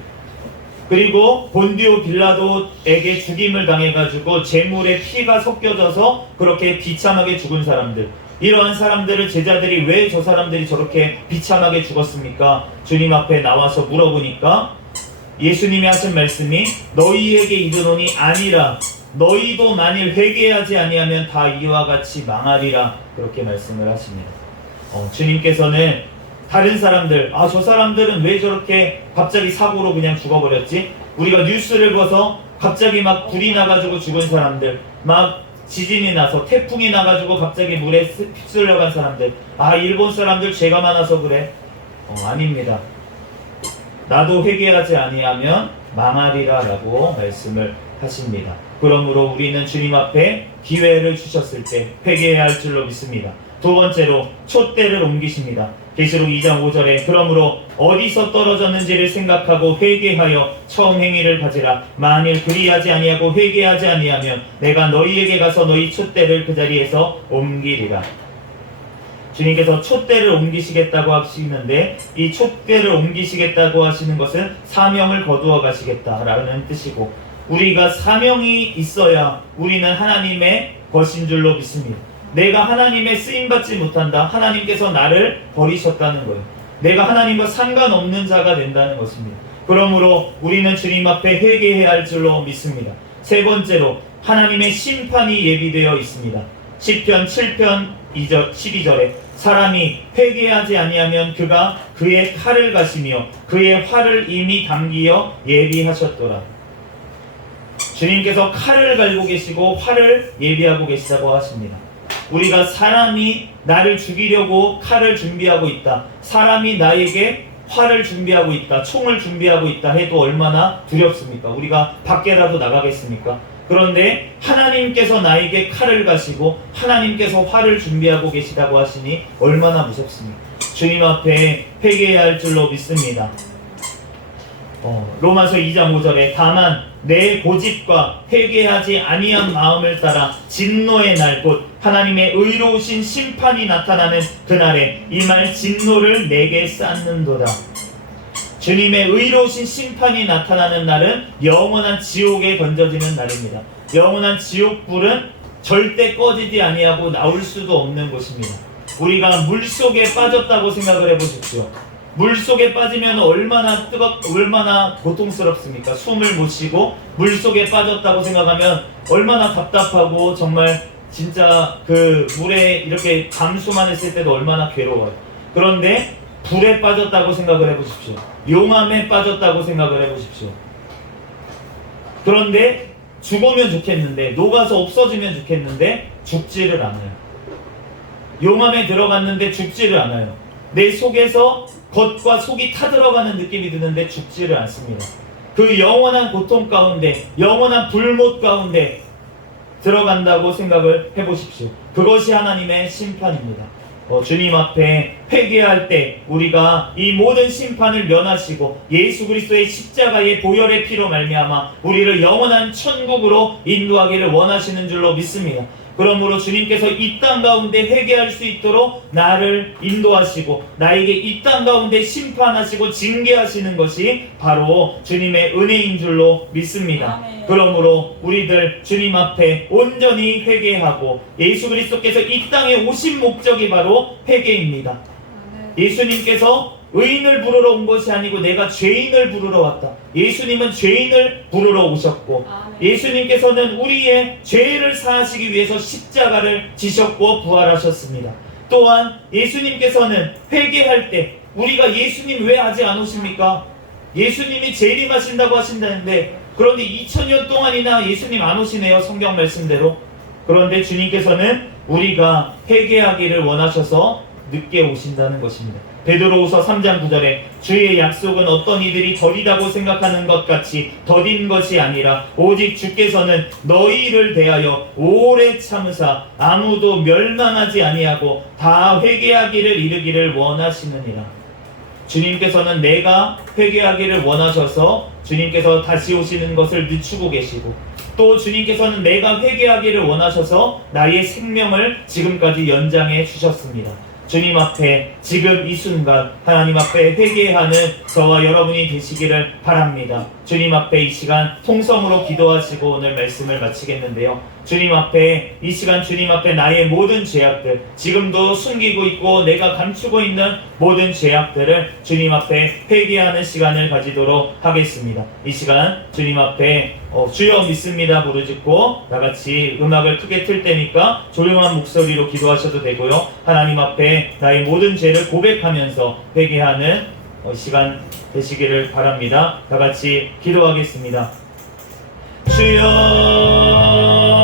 그리고 본디오 빌라도에게 죽임을 당해가지고 재물에 피가 섞여져서 그렇게 비참하게 죽은 사람들, 이러한 사람들을 제자들이 왜 저 사람들이 저렇게 비참하게 죽었습니까? 주님 앞에 나와서 물어보니까 예수님이 하신 말씀이 너희에게 이르노니 아니라 너희도 만일 회개하지 아니하면 다 이와 같이 망하리라, 그렇게 말씀을 하십니다. 주님께서는 다른 사람들, 저 사람들은 왜 저렇게 갑자기 사고로 그냥 죽어버렸지? 우리가 뉴스를 봐서 갑자기 막 불이 나가지고 죽은 사람들, 막 지진이 나서 태풍이 나가지고 갑자기 물에 휩쓸려간 사람들, 일본 사람들 죄가 많아서 그래. 아닙니다. 나도 회개하지 아니하면 망하리라 라고 말씀을 하십니다. 그러므로 우리는 주님 앞에 기회를 주셨을 때 회개해야 할 줄로 믿습니다. 두 번째로 촛대를 옮기십니다. 계시록 2장 5절에 그러므로 어디서 떨어졌는지를 생각하고 회개하여 처음 행위를 가지라. 만일 그리하지 아니하고 회개하지 아니하면 내가 너희에게 가서 너희 촛대를 그 자리에서 옮기리라. 주님께서 촛대를 옮기시겠다고 하시는데, 이 촛대를 옮기시겠다고 하시는 것은 사명을 거두어 가시겠다라는 뜻이고, 우리가 사명이 있어야 우리는 하나님의 것인 줄로 믿습니다. 내가 하나님의 쓰임받지 못한다, 하나님께서 나를 버리셨다는 거예요. 내가 하나님과 상관없는 자가 된다는 것입니다. 그러므로 우리는 주님 앞에 회개해야 할 줄로 믿습니다. 세 번째로 하나님의 심판이 예비되어 있습니다. 시편 7편 12절에 사람이 회개하지 아니하면 그가 그의 칼을 가시며 그의 활을 이미 당기어 예비하셨더라. 주님께서 칼을 갈고 계시고 활을 예비하고 계시다고 하십니다. 우리가 사람이 나를 죽이려고 칼을 준비하고 있다, 사람이 나에게 활을 준비하고 있다, 총을 준비하고 있다 해도 얼마나 두렵습니까? 우리가 밖에라도 나가겠습니까? 그런데 하나님께서 나에게 칼을 가시고 하나님께서 활을 준비하고 계시다고 하시니 얼마나 무섭습니까? 주님 앞에 회개해야 할 줄로 믿습니다. 로마서 2장 5절에 다만 내 고집과 회개하지 아니한 마음을 따라 진노의 날 곧 하나님의 의로우신 심판이 나타나는 그날에 이 말 진노를 내게 쌓는도다. 주님의 의로우신 심판이 나타나는 날은 영원한 지옥에 던져지는 날입니다. 영원한 지옥불은 절대 꺼지지 아니하고 나올 수도 없는 곳입니다. 우리가 물속에 빠졌다고 생각을 해보십시오. 물속에 빠지면 얼마나 고통스럽습니까? 숨을 못 쉬고 물속에 빠졌다고 생각하면 얼마나 답답하고 정말 진짜 그 물에 이렇게 감수만 했을 때도 얼마나 괴로워요. 그런데 불에 빠졌다고 생각을 해보십시오. 용암에 빠졌다고 생각을 해보십시오. 그런데 죽으면 좋겠는데, 녹아서 없어지면 좋겠는데 죽지를 않아요. 용암에 들어갔는데 죽지를 않아요. 내 속에서 겉과 속이 타들어가는 느낌이 드는데 죽지를 않습니다. 그 영원한 고통 가운데, 영원한 불못 가운데 들어간다고 생각을 해보십시오. 그것이 하나님의 심판입니다. 주님 앞에 회개할 때 우리가 이 모든 심판을 면하시고 예수 그리스도의 십자가의 보혈의 피로 말미암아 우리를 영원한 천국으로 인도하기를 원하시는 줄로 믿습니다. 그러므로 주님께서 이 땅 가운데 회개할 수 있도록 나를 인도하시고 나에게 이 땅 가운데 심판하시고 징계하시는 것이 바로 주님의 은혜인 줄로 믿습니다. 아멘. 그러므로 우리들 주님 앞에 온전히 회개하고 예수 그리스도께서 이 땅에 오신 목적이 바로 회개입니다. 예수님께서 의인을 부르러 온 것이 아니고 내가 죄인을 부르러 왔다. 예수님은 죄인을 부르러 오셨고 예수님께서는 우리의 죄를 사하시기 위해서 십자가를 지셨고 부활하셨습니다. 또한 예수님께서는 회개할 때 우리가 예수님 왜 아직 안 오십니까? 예수님이 재림하신다고 하신다는데 그런데 2000년 동안이나 예수님 안 오시네요. 성경 말씀대로. 그런데 주님께서는 우리가 회개하기를 원하셔서 늦게 오신다는 것입니다. 베드로후서 3장 9절에 주의 약속은 어떤 이들이 더디다고 생각하는 것 같이 더딘 것이 아니라 오직 주께서는 너희를 대하여 오래 참으사 아무도 멸망하지 아니하고 다 회개하기를 이르기를 원하시느니라. 주님께서는 내가 회개하기를 원하셔서 주님께서 다시 오시는 것을 늦추고 계시고 또 주님께서는 내가 회개하기를 원하셔서 나의 생명을 지금까지 연장해 주셨습니다. 주님 앞에 지금 이 순간 하나님 앞에 회개하는 저와 여러분이 되시기를 바랍니다. 주님 앞에 이 시간 통성으로 기도하시고 오늘 말씀을 마치겠는데요. 주님 앞에 이 시간 주님 앞에 나의 모든 죄악들, 지금도 숨기고 있고 내가 감추고 있는 모든 죄악들을 주님 앞에 회개하는 시간을 가지도록 하겠습니다. 이 시간 주님 앞에 주여 믿습니다 부르짖고 다같이 음악을 크게 틀 때니까 조용한 목소리로 기도하셔도 되고요. 하나님 앞에 나의 모든 죄를 고백하면서 회개하는 시간 되시기를 바랍니다. 다같이 기도하겠습니다.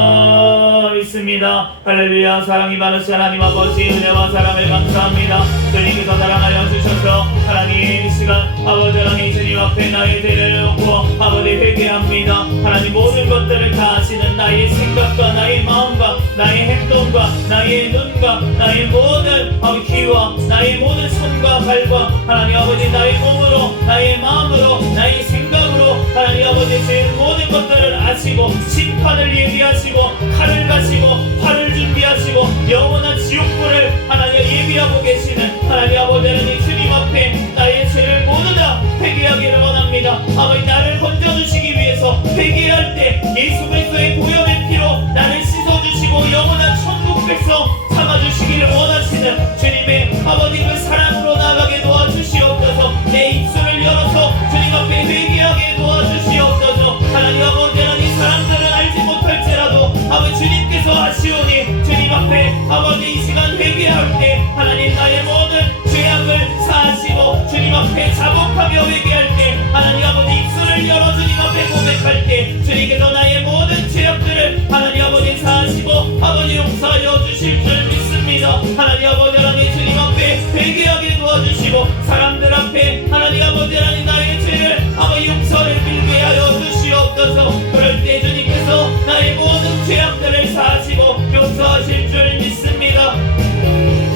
주여 있습니다. 할렐루야. 사랑이 많으신 하나님 아버지 은혜와 사랑을 감사합니다. 주님께서 사랑하여 주셔서 하나님 이 시간 아버지 하나님 주님 앞에 나의 죄를 놓고 아버지 회개합니다. 하나님 모든 것들을 다 아시는 나의 생각과 나의 마음과 나의 행동과 나의 눈과 나의 모든 귀와 나의 모든 손과 발과 하나님 아버지 나의 몸으로 나의 마음으로 나의 생각으로 하나님 아버지 주의 모든 것들을 아시고 심판을 예비하시고 칼을 가시고 활을 준비하시고 영원한 지옥불을 하나님 예비하고 계시는 하나님 아버지 하나님 주님 앞에 나의 죄를 모두 다 회개하기를 원합니다. 아버지 나를 건져주시기 위해서 회개할 때 예수 그리스도의 보혈의 피로 나를 씻어주시고 영원한 천국 백성 삼아주시기를 원하시는 주님의 아버지 그 사랑으로 나가게 도와주시옵소서. 내 입술을 열어서 주님 앞에 회개하게 도와주시옵소서. 하나님 아버지 하나님 사람들은 알지 못할지라도 아버지 주님께서 아시오니 주님 앞에 아버지 이 시간 회개할 때 하나님 나의 모든 죄악을 사하시고 주님 앞에 자복하며 회개할 때 하나님 아버지 입술을 열어 주님 앞에 고백할 때 주님께서 나의 모든 죄악들을 하나님 아버지 사하시고 아버지 용서하여 주실 줄 믿습니다. 하나님 아버지 하나님 주님 앞에 회개하게 도와주시고 사람들 앞에 하나님 아버지 하나님 나의 죄를 아버지 용서를 빌게 하여 주시옵소서. 그럴 때 주님께서 나의 모든 죄악들을 사하시고 용서하실 줄 믿습니다.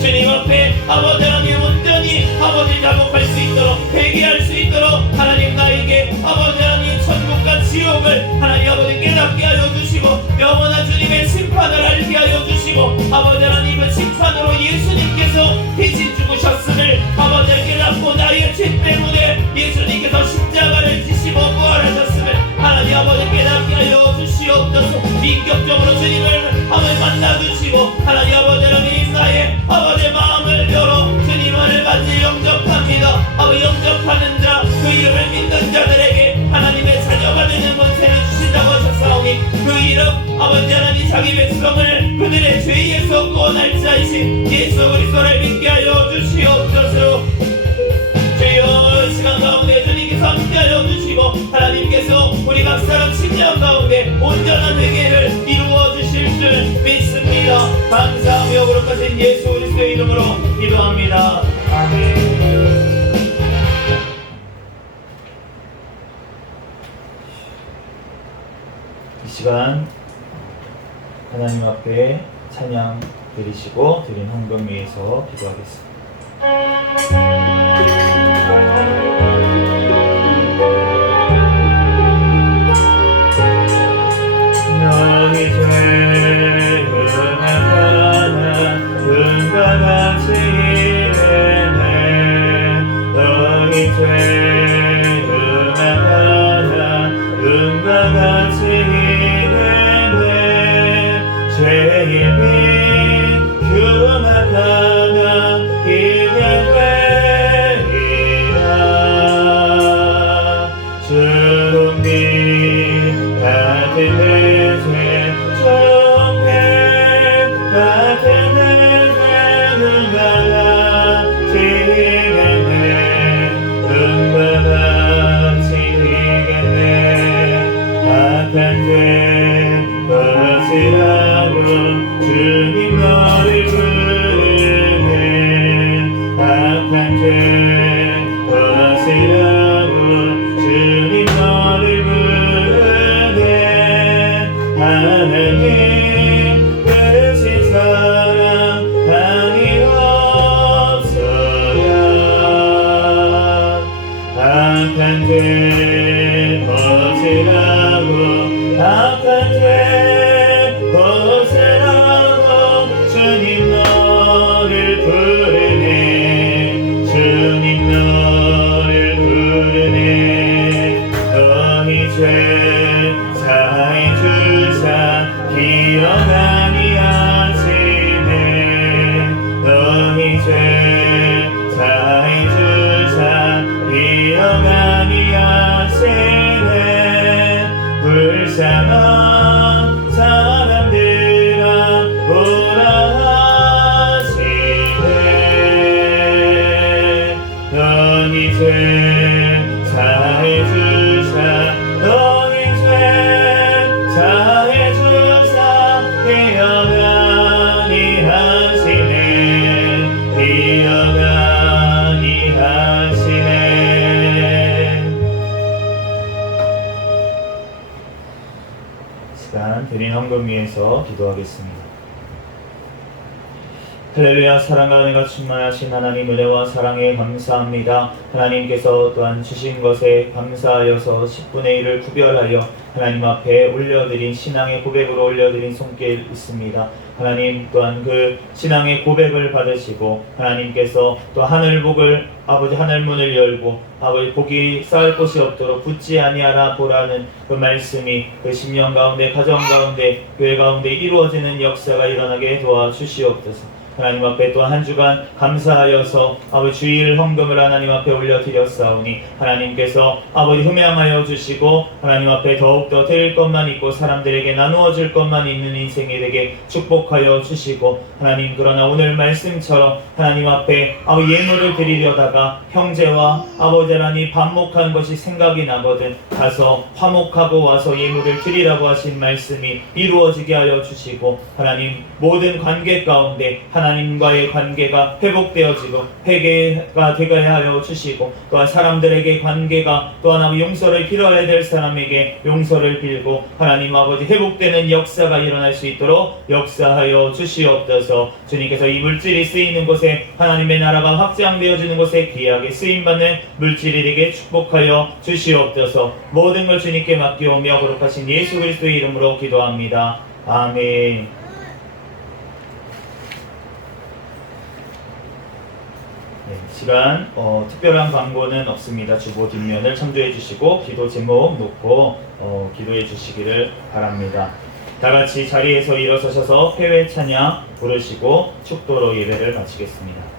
주님 앞에 아버지 하나님 온전히 아버지 자복할 수 있도록 회개할 수 있도록 하나님 나에게 아버지 하나님 천국과 지옥을 하나님 아버지 깨닫게 하여 주시고 영원한 주님의 심판을 알게 하여 주시고 아버지 하나님의 심판으로 예수님께서 대신 죽으셨음을 아버지 깨닫고 나의 죄 때문에 예수님께서 십자가를 지시고 부활하셨음을 하나님 아버지 깨닫게 하여 주시옵소서. 인격적으로 주님을 아버지 만나주시고 하나님 아버지 하나님 나의 아버지 마음을 열어 주님을 완전히 영접합니다. 아버지 영접하는 자 그 이름을 믿는 자들에게 하나님의 자녀가 되는 권세를 주신다고 하셨사오니 그 이름 아버지 하나님 자기 백성을 그들의 죄에서 구원할 자이신 예수 그리스도를 믿게 하여 주시옵소서. 주여 시간 가운데 주님께서 함께하여 주시고 하나님께서 우리 각 사람 심령 가운데 온전한 회개를 이루어 주실 줄 믿습니다. 감사하며 거룩하신 예수 그리스도의 이름으로 기도합니다. 아멘. 이 시간 하나님 앞에 찬양 드리시고 드린 헌금 위해서 기도하겠습니다. 너희 죄 은하나 은과 같이 이르네 너희 죄 은하나 은과 같이 이르네 죄의 빈 흉악하나 이게 되리라 주님 같은 내죄 정해 같은 내죄는 같이 이겠네 은과 같이 이겠네 악한 죄 벗으라고 주님 너를 부르네 악한 죄 벗으라고 주님 너를 부르네 하나님 크신 사랑이 없어야 악한 죄 벗으라고 악한 죄 벗으라고 주님 너를 부르네 주님 너를 부르네 너희 죄 사해 주사 기억하니 하시네 너희 죄 사해 주사 기억하니 하시네 불쌍한 사람들아 오라 하시네 너희 죄 사해 주사 너희 죄 사해 주사 기억하니 하시네 기억하니 하시네. 시간 드린 헌금 위해서 기도하겠습니다. 할렐루야. 사랑과 은혜가 충만하신 하나님 은혜와 사랑에 감사합니다. 하나님께서 또한 주신 것에 감사하여서 10분의 1을 구별하여 하나님 앞에 올려드린 신앙의 고백으로 올려드린 손길 있습니다. 하나님 또한 그 신앙의 고백을 받으시고 하나님께서 또 하늘복을 아버지 하늘문을 열고 아버지 복이 쌓을 곳이 없도록 붙지 아니하라 보라는 그 말씀이 그 심령 가운데 가정 가운데 교회 가운데 이루어지는 역사가 일어나게 도와주시옵소서. 하나님 앞에 또 한 주간 감사하여서 아버지 주일 헌금을 하나님 앞에 올려드렸사오니 하나님께서 아버지 흠양하여 주시고 하나님 앞에 더욱더 드릴 것만 있고 사람들에게 나누어 줄 것만 있는 인생이 되게 축복하여 주시고 하나님, 그러나 오늘 말씀처럼 하나님 앞에 아버지 예물을 드리려다가 형제와 아버지 하나님 반목한 것이 생각이 나거든 가서 화목하고 와서 예물을 드리라고 하신 말씀이 이루어지게 하여 주시고 하나님, 모든 관계 가운데 하나님과의 관계가 회복되어지고 회개가 되게 하여 주시고 또한 사람들에게 관계가 또한 아버지 용서를 빌어야 될 사람에게 용서를 빌고 하나님 아버지 회복되는 역사가 일어날 수 있도록 역사하여 주시옵소서. 주님께서 이 물질이 쓰이는 곳에 하나님의 나라가 확장되어지는 곳에 귀하게 쓰임받는 물질이 되게 축복하여 주시옵소서. 모든 걸 주님께 맡기오며 거룩하신 예수 그리스도의 이름으로 기도합니다. 아멘. 네, 시간 특별한 광고는 없습니다. 주보 뒷면을 참조해 주시고 기도 제목 놓고 기도해 주시기를 바랍니다. 다 같이 자리에서 일어서셔서 회외 찬양 부르시고 축도로 예배를 마치겠습니다.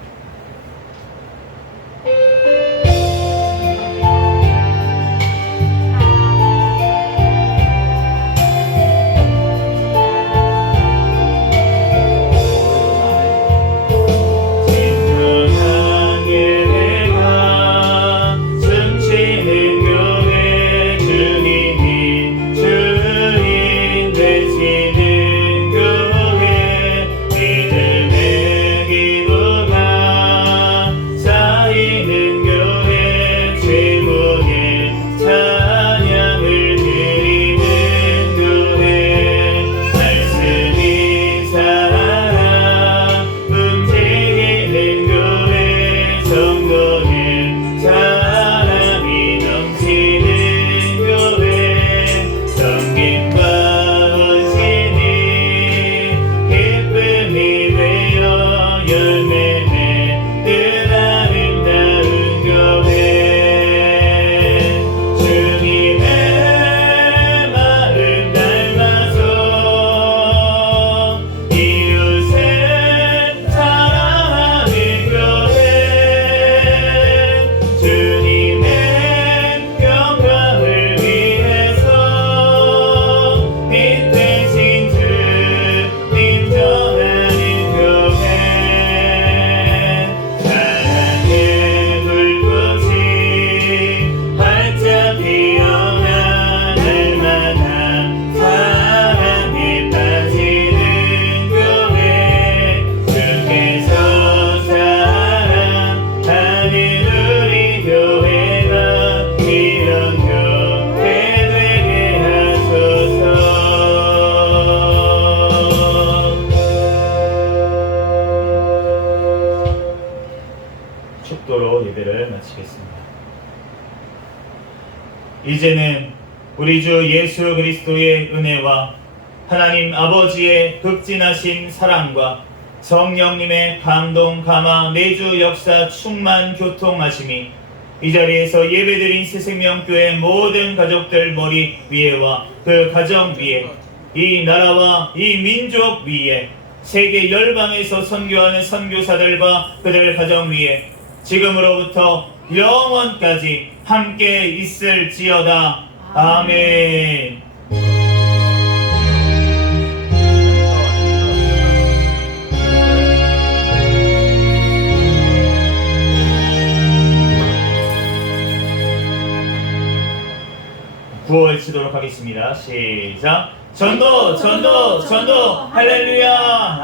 축도로 예배를 마치겠습니다. 이제는 우리 주 예수 그리스도의 은혜와 하나님 아버지의 극진하신 사랑과 성령님의 감동, 감화, 내주 역사 충만 교통하심이 이 자리에서 예배드린 새생명교회 모든 가족들 머리 위에와 그 가정 위에, 이 나라와 이 민족 위에, 세계 열방에서 선교하는 선교사들과 그들 가정 위에 지금으로부터 영원까지 함께 있을지어다. 아멘. 구호를 치도록 하겠습니다. 시작. 전도, 전도, 전도, 할렐루야,